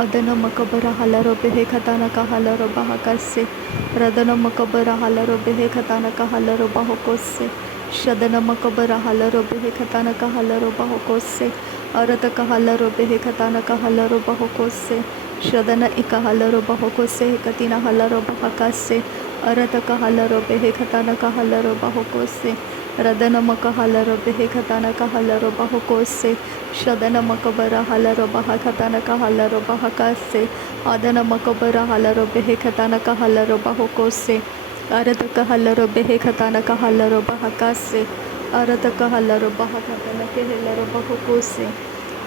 Adana makabara halaro behe katana kahalaro bahakase. Radana makabara halaro behe katana kahalaro bahokose. Shadana makabara halaro behe katana kahalaro bahokose. Arata kahalaro behe katana kahalaro bahokose. Shadana ikahalaro bahokose katina halaro bahakase. Arata kahalaro behe katana kahalaro bahokose. Radana makahalaro behe katana kahalaro bahokose. Shadana makabara halaro bahakatana kahalaro bahakase. Adana makabara halaro behe katana kahalaro bahokose. Arata kahalaro behe katana kahalaro bahakase. Arata kahalaro bahakatana kehalaro bahokose.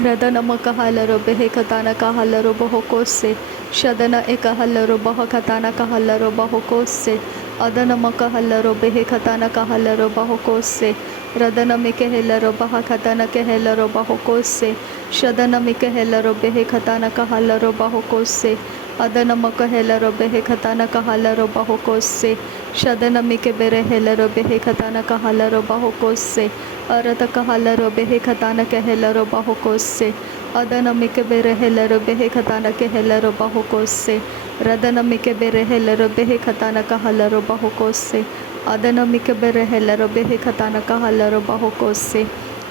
Radana makahalaro behe katana kahalaro bahokose. Shadana ekahalaro bahakatana kahalaro bahokose. Adana makahalaro behe katana kahalaro bahokose. Radana mikehelaro bahakatana kehelaro bahokose. Shadana mikehelaro behe katana kahalaro bahokose. Adana makahelaro behe katana kahalaro bahokose. Shadana mikebere helaro behe katana kahalaro bahokose. Arata kahalaro behe katana kehelaro bahokose. Adana mikebere helaro behe katana kehelaro bahokose. Radana mikebere helaro behe katana kahalaro bahokose. Adana mikebere helaro behe katana kahalaro bahokose.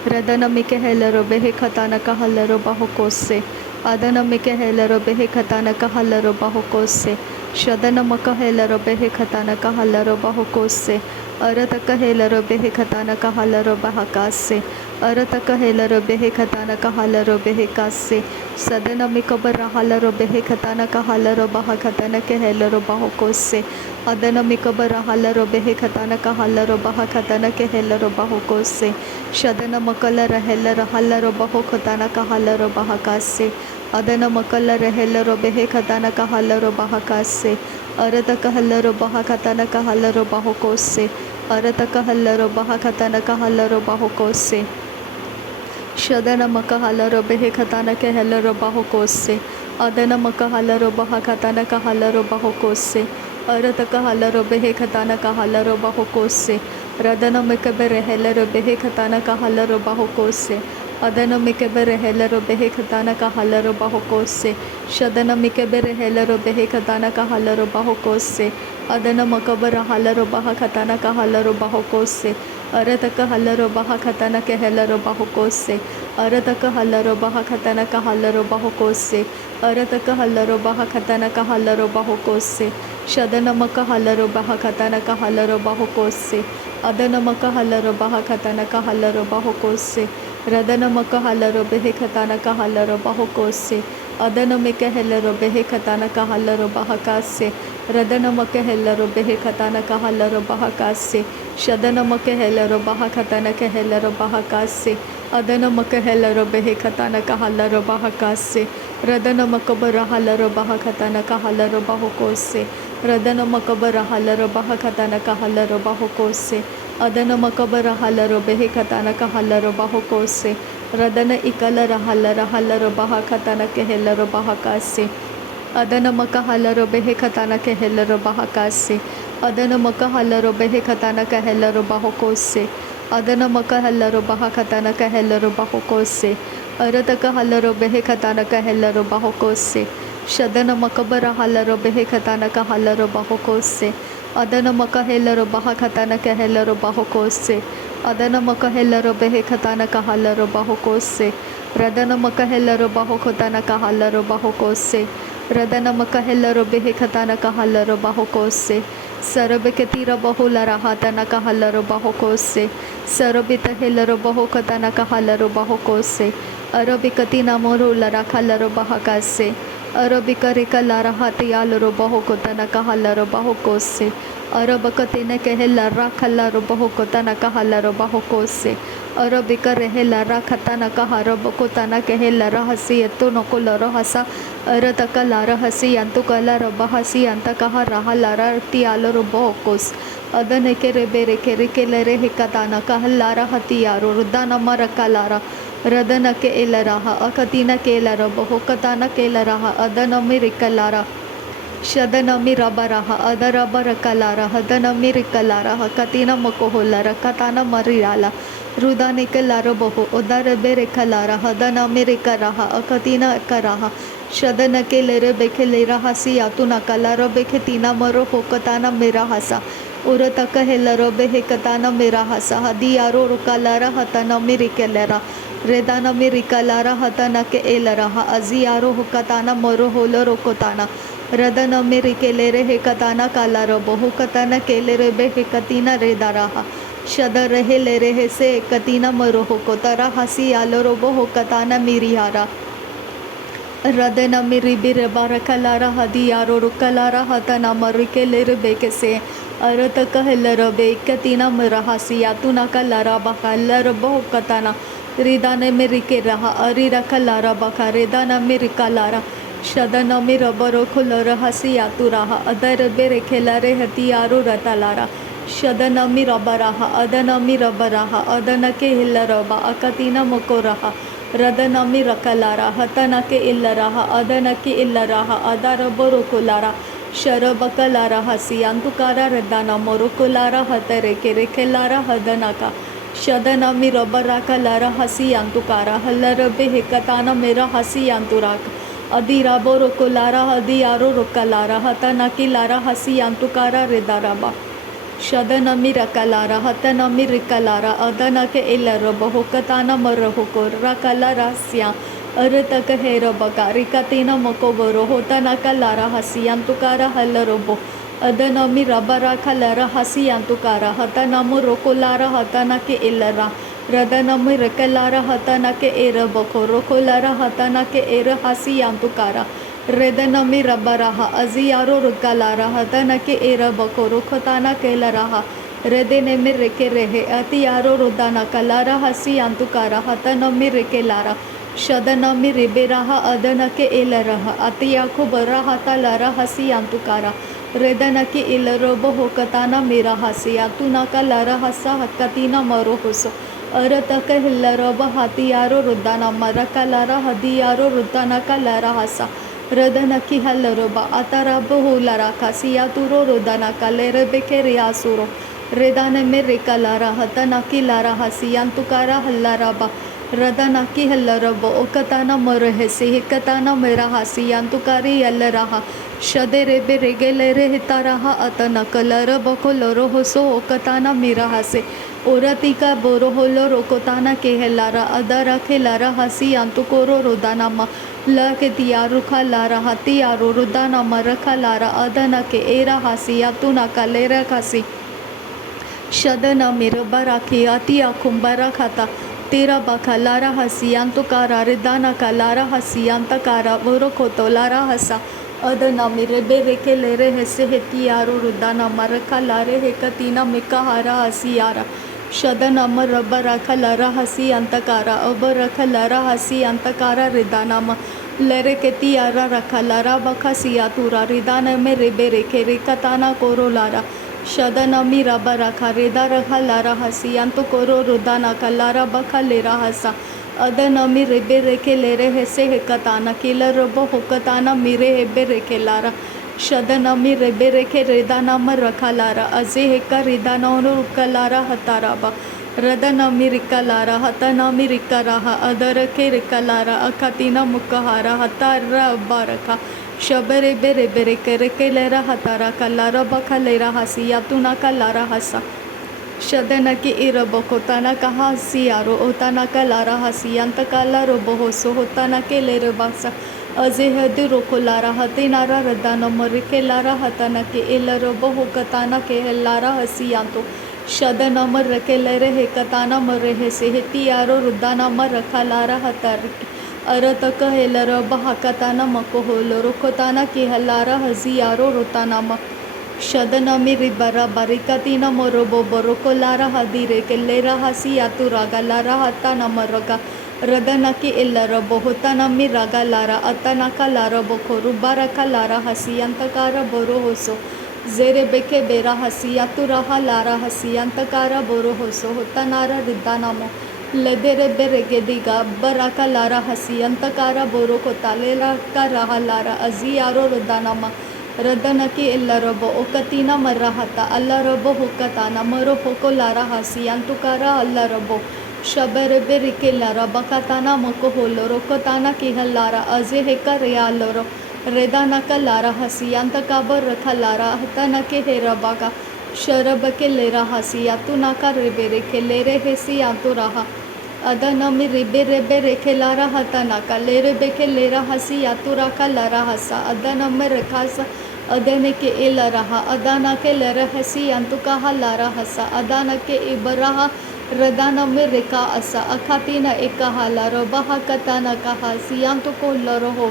Radana mikehelaro behe katana kahalaro bahokose. Adana mikehelaro behe katana kahalaro bahokose. Shadana makahelaro behe katana kahalaro bahokose. Arata kahelaro behe katana kahalaro bahakase. Arata kahelaro behe katana kahalaro behe kase. Sadana mikabara halaro behe katana kahalaro bahakatana kehelaro bahokose. Adana mikabara halaro behe katana kahalaro bahakatana kehelaro bahokose. Shadana makalara helaro halaro bahokatana kahalaro bahakase. Adana makalara helaro behe katana kahalaro bahakase. Arata kahalaro bahakatana kahalaro bahokose. Arata kahalaro bahakatana kahalaro bahokose. Shadana makahalaro behe katana kehelaro bahokose. Adana makahalaro bahakatana kahalaro bahokose. Arata kahalaro behe katana kahalaro bahokose. Radana mikabere helaro behe katana kahalaro bahokose. Adana mikebere helaro behe katana kahalaro bahokose. Shadana mikebere helaro behe katana kahalaro bahokose. Adana makabara halaro bahakatana kahalaro bahokose. Arata kahalaro bahakatana kehelaro bahokose. Arata kahalaro bahakatana kahalaro bahokose. Arata kahalaro bahakatana kahalaro bahokose. Shadana makahalaro bahakatana kahalaro bahokose. Adana makahalaro bahakatana kahalaro bahokose. Radana makahalaro behe katana kahalaro bahokose. Adana mikahelaro behe katana kahalaro bahakase. Radana makahelaro behe katana kahalaro bahakase. Shadana makahelaro bahakatana kahalaro bahakase. Adana makahelaro behe katana kahalaro bahakase. Radana makabara halaro bahakatana kahalaro bahokose. Radana makabara halaro bahakatana kahalaro bahokose. Adana makabara halaro behe katana kahalaro bahokose. Radana ikalara halara halaro bahakatana kehelaro bahakase. Adana makahalaro behe katana kehelaro bahakase. Adana makahalaro behe katana kehelaro bahokose. Adana makahalaro bahakatana kehelaro bahokose. Arata kahalaro behe katana kehelaro bahokose. Shadana makabara halaro behe katana kahalaro bahokose. Adana makahelaro bahakatana kehelaro bahokose. Adana makahelaro behe katana kahalaro bahokose. Radana makahelaro bahokotana kahalaro bahokose. Radana makahelaro behe katana kahalaro bahokose. Sarabeketira bahulara hatana kahalaro bahokose. Sarabita helaro bahokatana kahalaro bahokose. Arabikatina moro lara kalaro bahakase. Arabika rikalara hatiyalaro bahokotana kahalaro bahokose. Arabakatina kehelara kalaro bahokotana kahalaro bahokose. Arabika rehelara katana kaharo bokotana kehelara hasiyetu nokolaro hasa. Arataka lara hasi yantu kalara bahasi antakaha rahalara tiyalaro bahokos. Adane kere bere kere kelere hikatana kahalara hatiyaro rudana marakalara. Radana ke elaraha akatina ke elara bahokatana ke elaraha adana mirikalara. Shadana mirabaraha adarabara kalara hadana mirikalara hakatina makoholara katana marirala. Rudane kalara boho odara bere kalara hadana mirikaraha akatina karaha. शदन के लेरे बेखे लेरा हसी यातु नकाला बेखे तीना मरो होकताना मेरा हसा उरतक हेलरो बेहे कताना मेरा हसा हदी यारो रुकालारा हताना मिरिकेलरा रेदाना मिरिकालारा हताना के एलरा अजी यारो होकताना मरो होलो रोकोताना रदन मिरिकेलेरे हे कताना कालारो बहु कताना केलेरे बेहे कतीना रेदारा शद रहे ले रहे से कतीना मरो होकोतरा हसी यालो रोबो होकताना मिरिहारा रदना मिरी बिर बारकलारा हदी यारो रुकलारा हतना मरिके लेर बेकसे अरत कहलर बेकतीना मरहासी यातुना कलारा बकलर बहु कताना रिदाने मिरिके रहा अरि रखलारा बका रेदाना मिरिकलारा शदन मिर बरो खुलर हसी यातुरा अदर बेरे खेलरे हती यारो रतलारा शदन मिर बराहा अदन मिर बराहा अदन के हिलरबा अकतीना मकोरहा रदनमी रकलारा हतनके इल्लराहा अदनके इल्लराहा अदार बोरुकुलारा शरबकलारा हसियांतुकारा रदाना मोरुकुलारा हतरे केरेकेलारा हदनका शदनमी रबराकलारा हसियांतुकारा हल्लरबे हेकताना मेरा हसियांतुराक अदीरा बोरुकुलारा हदियारो रुकलारा हतनकिलारा हसियांतुकारा रेदाराबा शदनमी रकलारा हतनमी रिकलारा अदनके इल्लरब होकताना मरहुको रकलारा स्या अरतक हेरबका रिकतीना मकोबरो होतनकलारा हसियांतुकारा हल्लरबो अदनमी रबरा खलरा हसियांतुकारा हतनमु रोकोलारा हतनके इल्लरा रदनमी रकलारा हतनके एरबको रोकोलारा हतनके एर हसियांतुकारा रेदनमी रबराहा अजियारो रुकलारा हतनके एरबको रुखताना केलराहा रेदेनेमि रेके रेहे अतियारो रुदाना कलारा हसियांतुकारा हतनमी रेकेलारा शदनमी रिबेराहा अदनके एलरहा अतियाखु बराहा तलरा हसियांतुकारा रेदनके इलरोबो होकताना मेरा हसियातुना कलारा हसा हकतीना मरो हुसो अरतक हिल्लरोब हतियारो रुदाना मरकलारा हदियारो रुदाना कलारा हसा रदनकी हल्लरोबा अतरब हुलरा कसिया तुरो रोदना कलेरे बेकेरियासुरो रेदाने में रेकलारा हतनकी लारा हसियांतुकारा हल्लराबा रदनकी हल्लरब ओकताना मरहेसे हिकताना मेरा हसियांतुकारी यल्लराहा शदे रेबे रेगेलेरे हिताराहा अतन कलर बकोलरो होसो ओकताना मेरा हसे ओरतिका बोरो होलो रोकोताना केहलारा अदरा खेलारा हसियांतुकोरो रोदानामा ल के तियारु खलारा हतियारो रुदाना मरखा लारा अदना के एरा हसिया तुना कलेरा खासी शदना मिरबा राखी अतिया कुंबरा खाता तेरा बखलारा हसियांतुकारा रिदाना कलारा हसियांतकारा बोरो कोतोलारा हसा अदना मिरबे रेके लेरे हेसे हेतियारो रुदाना मरखा लारे हेकतीना मिकाहारा हसियारा शदना मरबा रखलारा हसियांतकारा अब रखलारा हसियांतकारा रिदानामा लेरे के तियारा रखलारा बखसिया तुरा रिदाना में रेबे रेखे रेकताना कोरोलारा शदना मीरा बरखा रेदा रखलारा हसियांतो कोरो रुदाना कलारा बखा लेरा हसा अदना मी रेबे रेखे लेरे हेसे हेकताना किलर बो होकताना मिरे हेबे रेखे लारा शदना मी रेबे रेखे रेदाना मर रखलारा अजे हेका रिदाना रुकलारा हताराबा रदनमी रिकलारा हतनमी रिकराहा अदरके रिकलारा अकतीना मुकहारा हतारा बारका शबरे बेरे बेरे करे केलेरा हतारा कलारा बखलेरा हसिया तुना कलारा हसा शदन की इरबकोताना कहा हसियारो ओताना कलारा हसियांत कलारो बहोसो होताना केलेरे बासा अजे हदि रोकोलारा हतिनारा रदाना मरिकेलारा हताना के एलरो बहुकताना के हेलारा हसियांतो शदना मर रकेलरे हेकताना मरे हेसे हेतियारो रुदाना मर रखलारा हतर अरतक हेलर बहकताना मको होलो रोकोताना के हलारा हजियारो रोताना म शदना मिरी बरा बारिकतीना मरोबो बरोकोलारा हदिरे केलेरा हसियातु रागलारा हताना मरगा रदना की एलर बहुताना मी रागलारा अतना कलारा बखोरु बारकलारा हसियंतकार बरो होसो जेरे बेके बेरा हसियातु रहा लारा हसियंतकारा बोरो होसो होतनारा रिदानामो लेदेरे बेरेगे दिगा बराका लारा हसियंतकारा बोरो को तालेला का रहा लारा अजियारो रुदानामा रदनकी इल्लरबो ओकतीना मर्राहता अल्लरबो हुकताना मरो पोको लारा हसियंतुकारा अल्लरबो Shaberebe Rikelara Bakatana Mokoholoro Kotana Kihalara Azeheka Realoro Redanaka Lara Hasianta Kabar Kalara Hatanake Herabaga Sharabake Lera Hasiatunaka Rebere Kelere Hesianturaha Adanami Ribe Rebe Rekelara Hatanaka Lerebeke Lera Hasiaturaka Lara Hasa Adaname Rekasa Adaneke Elaraha Adanake Lera Hasiantukaha Lara Hasa Adanake Ibaraha Radana Mirika Asa Akatina Ekahala Robaha Katana Kaha Siantuko Loroho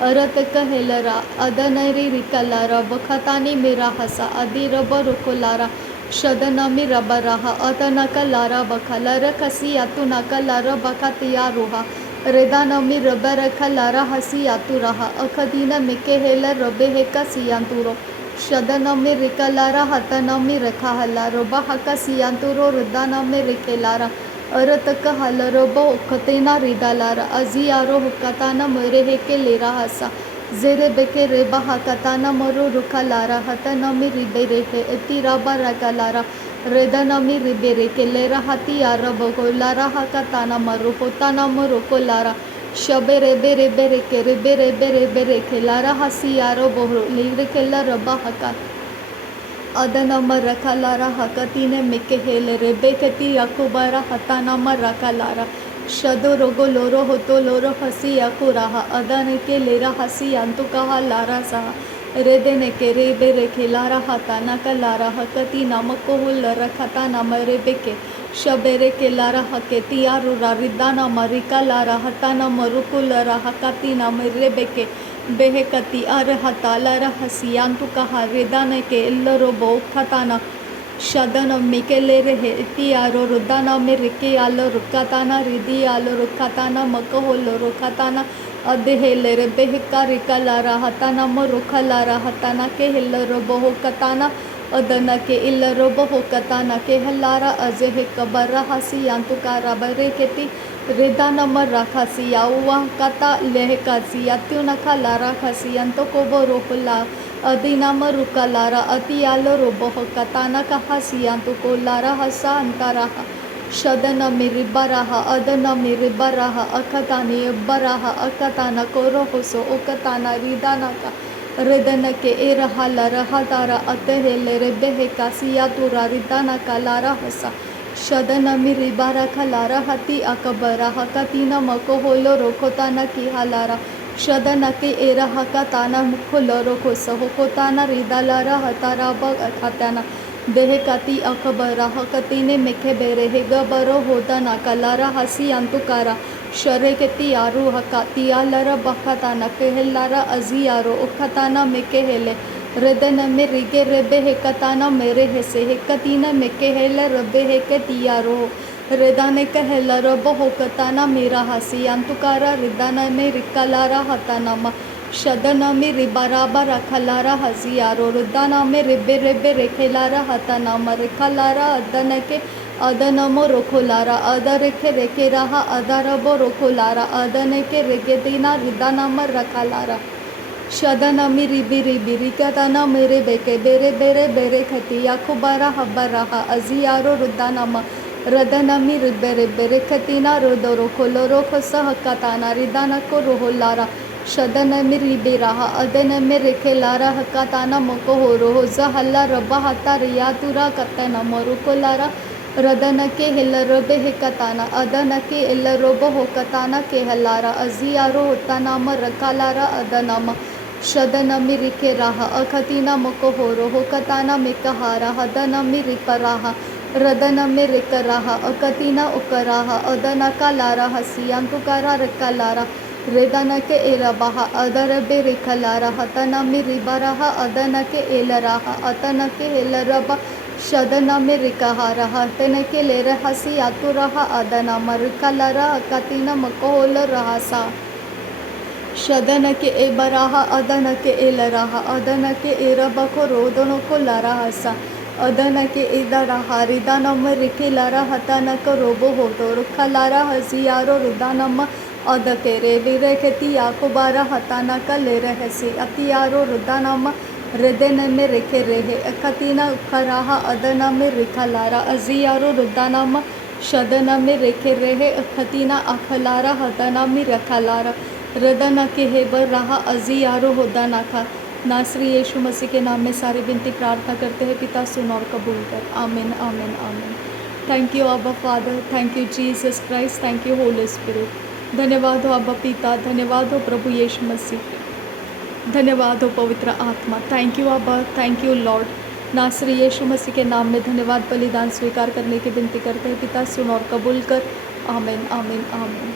Arataka Helara Adanari Rikalara Bakatani Mirahasa Adiraba Rukolara Shadanami Rabaraha Atanaka Lara Bakalara Kasiatunaka Lara Bakatia Ruha Redanami Rabaraka Lara Hasiaturaha Akadina Mikehela Robeheka Sianturo Shadanami Rikalara Hatanami Rekahala Roba Hakasianturo Rudanami Rikelara Arataka Halarobo Katena Ridalara Aziaro Hukatana Mureheke Lera Hasa Zerebeke Reba Hakatana Moru Rukalara Hatanami Riberehe Etiraba Ragalara Redanami Ribereke Lera Hatiara Bogolara Hakatana Marupotana Murukolara Shabere bere bere kere bere bere bere kelara hasiaro bohro lire kelara bahaka Adanama rakalara hakatine mekehele rebekati yakubara hatanama rakalara Shado rogo loro hoto loro hasi yakuraha adane ke lera hasi antukaha lara saha redene ke rebe rekelara hatana kalara hakati namako hulara khatana marebeke Shabere ke lara haketi arura ridana marika lara hatana marukulara hakatina merebeke behekati arhata lara hasiyantuka haredana ke elloro bo khatana Shadana Mikelere Tiaro Rudana Merike Alo Rukatana Ridi Alo Rukatana Makaholo Rukatana Adehelere Beheka Rikalara Hatana Morukalara Hatana Kehela Roboho Katana Adana ke illa roboho katana ke halara azehe kabara hasi yantukara bareketi redana marakasi yawa kata lehekasi yatyuna kalara hasi yantoko borohula adina marukalara atiyalo roboho katana kahasi yantuko lara hasa antaraha Shadana miribaraha adana miribaraha akatani baraha akatana korohoso okatana ridanaka Redana ke eraha lara hatara atehele rebehe kasiyatura ridana kalara hasa Shadana miribara kalara hati akabara hakatina makoholo rokotana ki halara Shadana ke eraha katana mukholo rokosa hokotana ridalara hatara bag atana Behekati akabara hakatine mekhe berehe gabaro hodana kalara hasi antukara Shareketi aru hakati alara bakatana kehelara aziaro ukatana mekehele redana merige rebe hekatana mere hese hekatina mekehele rebe heketiaro redane kahela rabo hokatana mera hasi antukara redana me rikalara hatanama Shadana me ribaraba rakalara haziaro redana me rebe rebe rekelara hatanama rekalara adanake Adanamo rokolara adareke rekeraha adarabo rokolara adaneke regedina ridanama rakalara Shadanami ribi ribi rikatana mere beke bere bere bere khati yakubara habaraha aziaro rudanama Radanami ribere bere khatina rodoro koloro khosa hakatana ridana ko roholara Shadanami ribiraha adaname rekelara hakatana moko horo zahalla rabba hatariyatura katana morukolara Radanake Hilarobe Hekatana Adanake Elarobo Hokatana Kehalara Aziaro Hotanama Rakalara Adanama Shadanami Rikeraha Akatina Mokohoro Hokatana Mekahara Hadanami Rikaraha Radanami Rikaraha Akatina Ukaraha Adanaka Lara Hasiyantukara Rekalara Redanake Erabaha Adarabe Rikalara Hatanami Ribaraha Adanake Elaraha Atanake Elaraba Shadana Mirikahara Teneke Lera Hasi Aturaha Adana Marikalara Katina Makohola Rahasa Shadanake Ebaraha Adanake Elaraha Adanake Erabako Rodonoko Larahasa Adanake Idaraha Ridanama Rikilara Hatanaka Robo Hodo Kalara Haziaro Rudanama Adake Revireketi Yakubara Hatanaka Lera Hesi Atiaro Rudanama Redene me reke rehe akatina karaha adana me rikalara aziaro rudanama शदना में रेखे रहे खतीना अखलारा हतना में रखलारा रदना के Haber रहा अजी यारो होदा ना था। नासरी यीशु मसीह के नाम में सारी विनती प्रार्थना करते हैं पिता, सुन और कबूल कर। आमीन आमीन आमीन। थैंक यू अब्बा father, thank you Jesus Christ, thank you Holy spirit. धन्यवाद हो अब्बा पिता, धन्यवाद हो प्रभु यीशु मसीह, धन्यवाद हो पवित्र आत्मा। थैंक यू अब्बा, थैंक यू लॉर्ड। नासरी यीशु मसीह के नाम में धन्यवाद बलिदान स्वीकार करने की विनती करते हैं पिता, सुन और कबूल कर। आमीन आमीन आमीन।